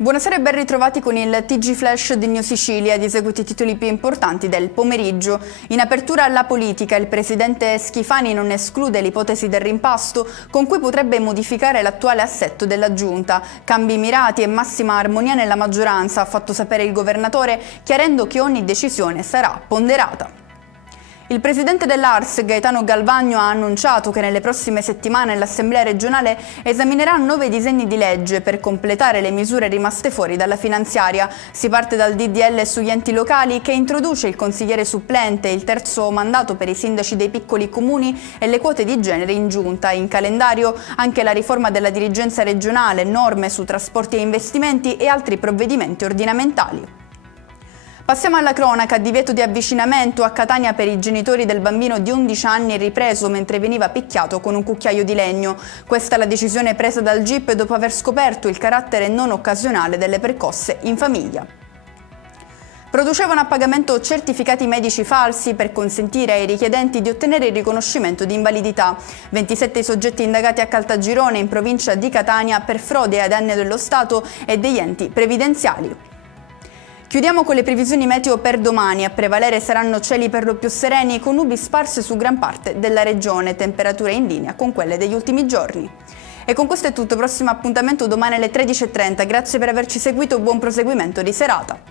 Buonasera e ben ritrovati con il TG Flash di New Sicilia ed eseguiti i titoli più importanti del pomeriggio. In apertura alla politica, il presidente Schifani non esclude l'ipotesi del rimpasto con cui potrebbe modificare l'attuale assetto della giunta. Cambi mirati e massima armonia nella maggioranza, ha fatto sapere il governatore, chiarendo che ogni decisione sarà ponderata. Il presidente dell'ARS, Gaetano Galvagno, ha annunciato che nelle prossime settimane l'Assemblea regionale esaminerà 9 disegni di legge per completare le misure rimaste fuori dalla finanziaria. Si parte dal DDL sugli enti locali che introduce il consigliere supplente, il terzo mandato per i sindaci dei piccoli comuni e le quote di genere in giunta. In calendario anche la riforma della dirigenza regionale, norme su trasporti e investimenti e altri provvedimenti ordinamentali. Passiamo alla cronaca. Divieto di avvicinamento a Catania per i genitori del bambino di 11 anni ripreso mentre veniva picchiato con un cucchiaio di legno. Questa è la decisione presa dal GIP dopo aver scoperto il carattere non occasionale delle percosse in famiglia. Producevano a pagamento certificati medici falsi per consentire ai richiedenti di ottenere il riconoscimento di invalidità. 27 i soggetti indagati a Caltagirone, in provincia di Catania, per frode ai danni dello Stato e degli enti previdenziali. Chiudiamo con le previsioni meteo per domani. A prevalere saranno cieli per lo più sereni con nubi sparse su gran parte della regione, temperature in linea con quelle degli ultimi giorni. E con questo è tutto, prossimo appuntamento domani alle 13:30. Grazie per averci seguito, buon proseguimento di serata.